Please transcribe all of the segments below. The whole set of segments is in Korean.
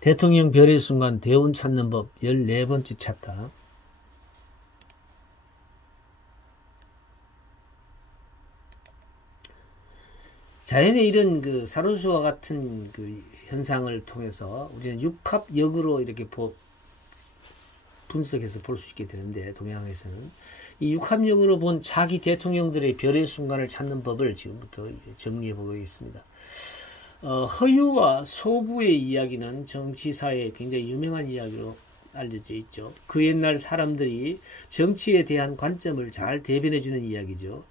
대통령 별의 순간 대운 찾는 법 14번째 챕터. 자연의 이런 그 사로수와 같은 그 현상을 통해서 우리는 육합역으로 이렇게 분석해서 볼 수 있게 되는데, 동양에서는 이 육합역으로 본 차기 대통령들의 별의 순간을 찾는 법을 지금부터 정리해 보겠습니다. 허유와 소부의 이야기는 정치사에 굉장히 유명한 이야기로 알려져 있죠. 그 옛날 사람들이 정치에 대한 관점을 잘 대변해 주는 이야기죠.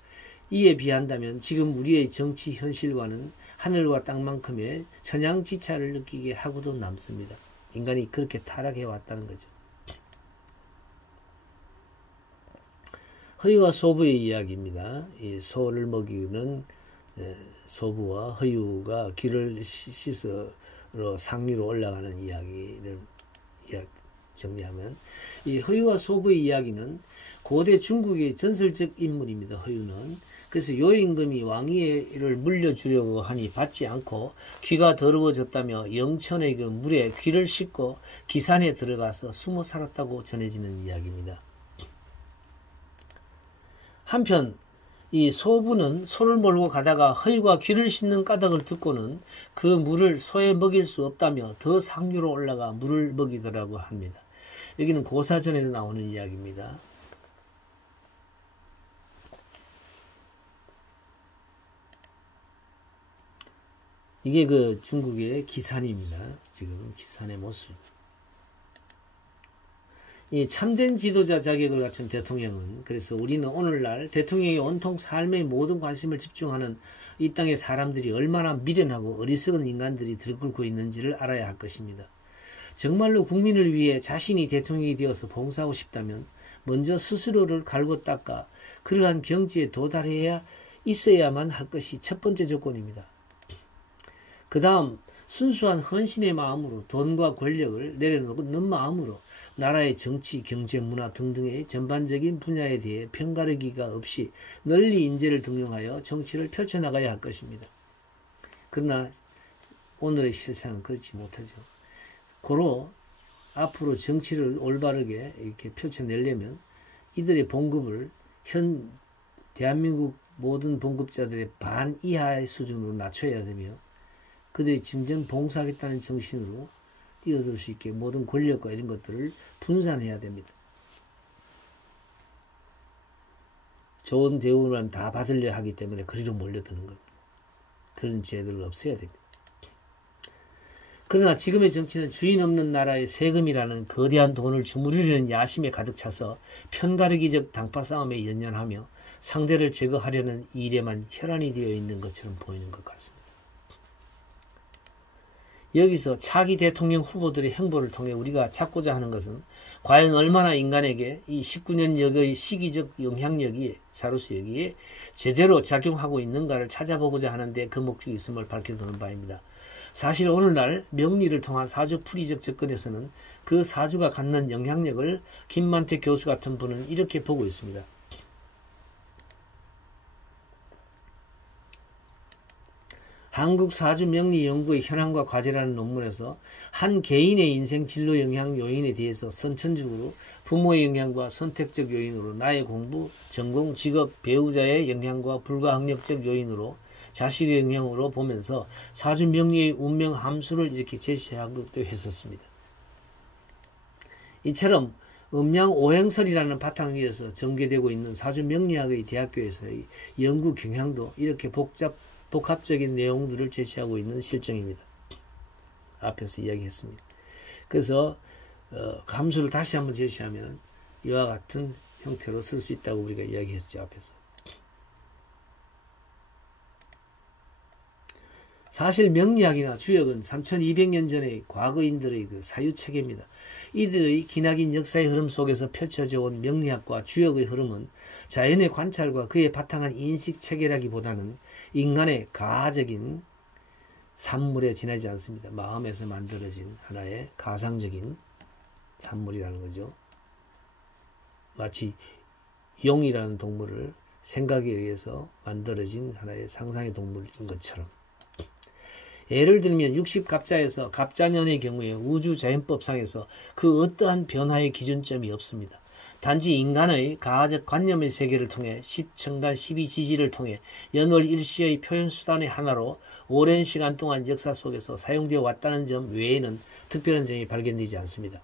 이에 비한다면 지금 우리의 정치 현실과는 하늘과 땅만큼의 천양지차를 느끼게 하고도 남습니다. 인간이 그렇게 타락해 왔다는 거죠. 허유와 소부의 이야기입니다. 이 소를 먹이는 소부와 허유가 귀를 씻으러 상류로 올라가는 이야기를 정리하면, 이 허유와 소부의 이야기는 고대 중국의 전설적 인물입니다. 허유는. 그래서 요임금이 왕위를 물려주려고 하니 받지 않고 귀가 더러워졌다며 영천의 그 물에 귀를 씻고 기산에 들어가서 숨어 살았다고 전해지는 이야기입니다. 한편 이 소부는 소를 몰고 가다가 허유가 귀를 씻는 까닭을 듣고는 그 물을 소에 먹일 수 없다며 더 상류로 올라가 물을 먹이더라고 합니다. 여기는 고사전에서 나오는 이야기입니다. 이게 그 중국의 기산입니다. 지금 기산의 모습. 이 참된 지도자 자격을 갖춘 대통령은, 그래서 우리는 오늘날 대통령이 온통 삶의 모든 관심을 집중하는 이 땅의 사람들이 얼마나 미련하고 어리석은 인간들이 들끓고 있는지를 알아야 할 것입니다. 정말로 국민을 위해 자신이 대통령이 되어서 봉사하고 싶다면 먼저 스스로를 갈고 닦아 그러한 경지에 도달해야 있어야만 할 것이 첫 번째 조건입니다. 그 다음 순수한 헌신의 마음으로 돈과 권력을 내려놓는 마음으로 나라의 정치, 경제, 문화 등등의 전반적인 분야에 대해 편가르기가 없이 널리 인재를 등용하여 정치를 펼쳐나가야 할 것입니다. 그러나 오늘의 실상은 그렇지 못하죠. 고로 앞으로 정치를 올바르게 이렇게 펼쳐내려면 이들의 봉급을 현 대한민국 모든 봉급자들의 반 이하의 수준으로 낮춰야 되며, 그들이 진정 봉사하겠다는 정신으로 뛰어들 수 있게 모든 권력과 이런 것들을 분산해야 됩니다. 좋은 대우를 다 받으려 하기 때문에 그리로 몰려드는 겁니다. 그런 제도를 없애야 됩니다. 그러나 지금의 정치는 주인 없는 나라의 세금이라는 거대한 돈을 주무르려는 야심에 가득 차서 편가르기적 당파 싸움에 연연하며 상대를 제거하려는 일에만 혈안이 되어 있는 것처럼 보이는 것 같습니다. 여기서 차기 대통령 후보들의 행보를 통해 우리가 찾고자 하는 것은 과연 얼마나 인간에게 이 19년역의 시기적 영향력이 사로서 여기에 제대로 작용하고 있는가를 찾아보고자 하는데 그 목적이 있음을 밝혀두는 바입니다. 사실 오늘날 명리를 통한 사주풀이적 접근에서는 그 사주가 갖는 영향력을 김만태 교수 같은 분은 이렇게 보고 있습니다. 한국 사주명리연구의 현황과 과제라는 논문에서 한 개인의 인생 진로 영향 요인에 대해서 선천적으로 부모의 영향과 선택적 요인으로 나의 공부, 전공, 직업, 배우자의 영향과 불가항력적 요인으로 자식의 영향으로 보면서 사주명리의 운명 함수를 이렇게 제시하기도 했었습니다. 이처럼 음양 오행설이라는 바탕 위에서 전개되고 있는 사주명리학의 대학교에서의 연구 경향도 이렇게 복합적인 내용들을 제시하고 있는 실정입니다. 앞에서 이야기했습니다. 그래서 함수를 다시 한번 제시하면 이와 같은 형태로 쓸 수 있다고 우리가 이야기했죠. 앞에서. 사실 명리학이나 주역은 3200년 전의 과거인들의 그 사유체계입니다. 이들의 기나긴 역사의 흐름 속에서 펼쳐져 온 명리학과 주역의 흐름은 자연의 관찰과 그에 바탕한 인식체계라기보다는 인간의 가적인 산물에 지나지 않습니다. 마음에서 만들어진 하나의 가상적인 산물이라는 거죠. 마치 용이라는 동물을 생각에 의해서 만들어진 하나의 상상의 동물인 것처럼, 예를 들면 60갑자에서 갑자년의 경우에 우주자연법상에서 그 어떠한 변화의 기준점이 없습니다. 단지 인간의 가화적 관념의 세계를 통해 10천간 12지지를 통해 연월 일시의 표현 수단의 하나로 오랜 시간 동안 역사 속에서 사용되어 왔다는 점 외에는 특별한 점이 발견되지 않습니다.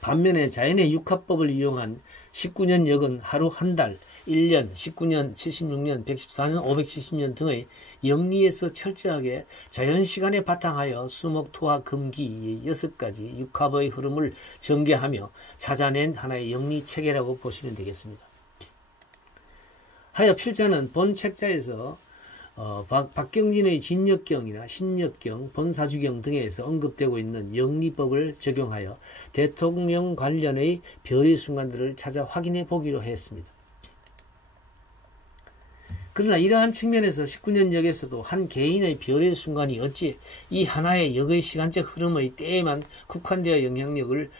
반면에 자연의 육합법을 이용한 19년역은 하루 한 달, 1년, 19년, 76년, 114년, 570년 등의 영리에서 철저하게 자연시간에 바탕하여 수목, 토화, 금기 6가지 육합의 흐름을 전개하며 찾아낸 하나의 영리체계라고 보시면 되겠습니다. 하여 필자는 본 책자에서 박경진의 진역경이나 신역경, 본사주경 등에서 언급되고 있는 영리법을 적용하여 대통령 관련의 별의 순간들을 찾아 확인해 보기로 했습니다. 그러나 이러한 측면에서 19년역에서도 한 개인의 별의 순간이 어찌 이 하나의 역의 시간적 흐름의 때에만 국한되어 영향력을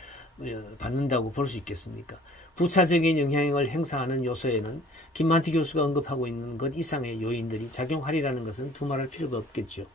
받는다고 볼 수 있겠습니까? 부차적인 영향력을 행사하는 요소에는 김만티 교수가 언급하고 있는 것 이상의 요인들이 작용하리라는 것은 두말할 필요가 없겠죠.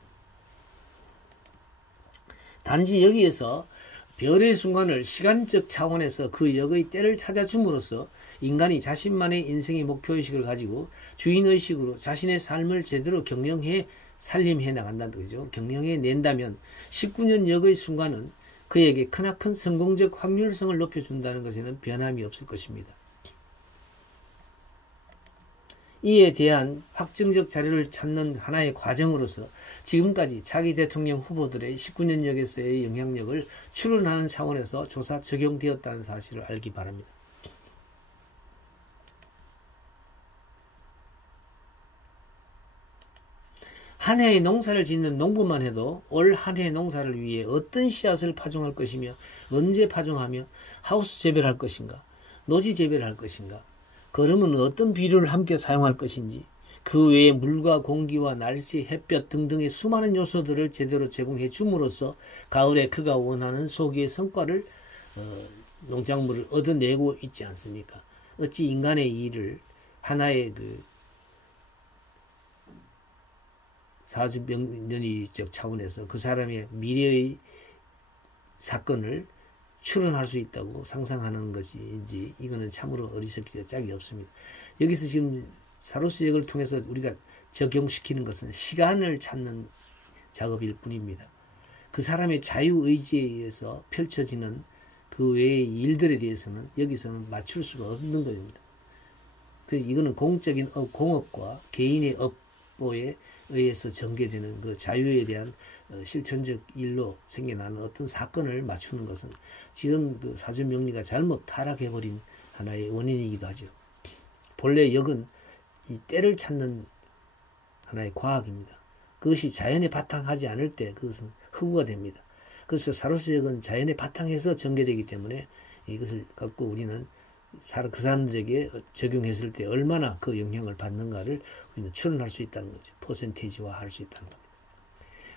단지 여기에서 별의 순간을 시간적 차원에서 그 역의 때를 찾아줌으로써 인간이 자신만의 인생의 목표의식을 가지고 주인의식으로 자신의 삶을 제대로 경영해 살림해 나간다는 거죠. 경영해 낸다면 19년 역의 순간은 그에게 크나큰 성공적 확률성을 높여준다는 것에는 변함이 없을 것입니다. 이에 대한 확정적 자료를 찾는 하나의 과정으로서 지금까지 차기 대통령 후보들의 19년역에서의 영향력을 추론하는 차원에서 조사 적용되었다는 사실을 알기 바랍니다. 한 해의 농사를 짓는 농부만 해도 올 한 해의 농사를 위해 어떤 씨앗을 파종할 것이며 언제 파종하며 하우스 재배를 할 것인가, 노지 재배를 할 것인가, 거름은 어떤 비료를 함께 사용할 것인지, 그 외에 물과 공기와 날씨, 햇볕 등등의 수많은 요소들을 제대로 제공해 줌으로써 가을에 그가 원하는 소기의 성과를 농작물을 얻어내고 있지 않습니까? 어찌 인간의 일을 하나의 사주명리적 차원에서 그 사람의 미래의 사건을 추론할 수 있다고 상상하는 것인지 이거는 참으로 어리석기가 짝이 없습니다. 여기서 지금 사로스역을 통해서 우리가 적용시키는 것은 시간을 찾는 작업일 뿐입니다. 그 사람의 자유의지에 의해서 펼쳐지는 그 외의 일들에 대해서는 여기서는 맞출 수가 없는 것입니다. 그래서 이거는 공적인 공업과 개인의 업보에 의해서 전개되는 그 자유에 대한 실천적 일로 생겨나는 어떤 사건을 맞추는 것은 지금 그 사주명리가 잘못 타락해버린 하나의 원인이기도 하죠. 본래 역은 이 때를 찾는 하나의 과학입니다. 그것이 자연에 바탕하지 않을 때 그것은 허구가 됩니다. 그래서 사로스역은 자연에 바탕해서 전개되기 때문에 이것을 갖고 우리는 그 사람들에게 적용했을 때 얼마나 그 영향을 받는가를 우리는 추론할 수 있다는 거죠. 퍼센테이지화 할 수 있다는 겁니다.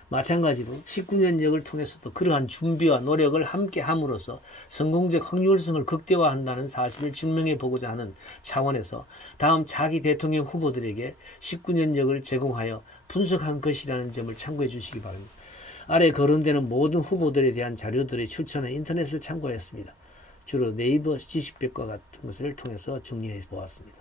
마찬가지로 19년역을 통해서도 그러한 준비와 노력을 함께 함으로써 성공적 확률성을 극대화한다는 사실을 증명해 보고자 하는 차원에서 다음 차기 대통령 후보들에게 19년역을 제공하여 분석한 것이라는 점을 참고해 주시기 바랍니다. 아래 거론되는 모든 후보들에 대한 자료들의 출처는 인터넷을 참고했습니다. 주로 네이버 지식백과 같은 것을 통해서 정리해 보았습니다.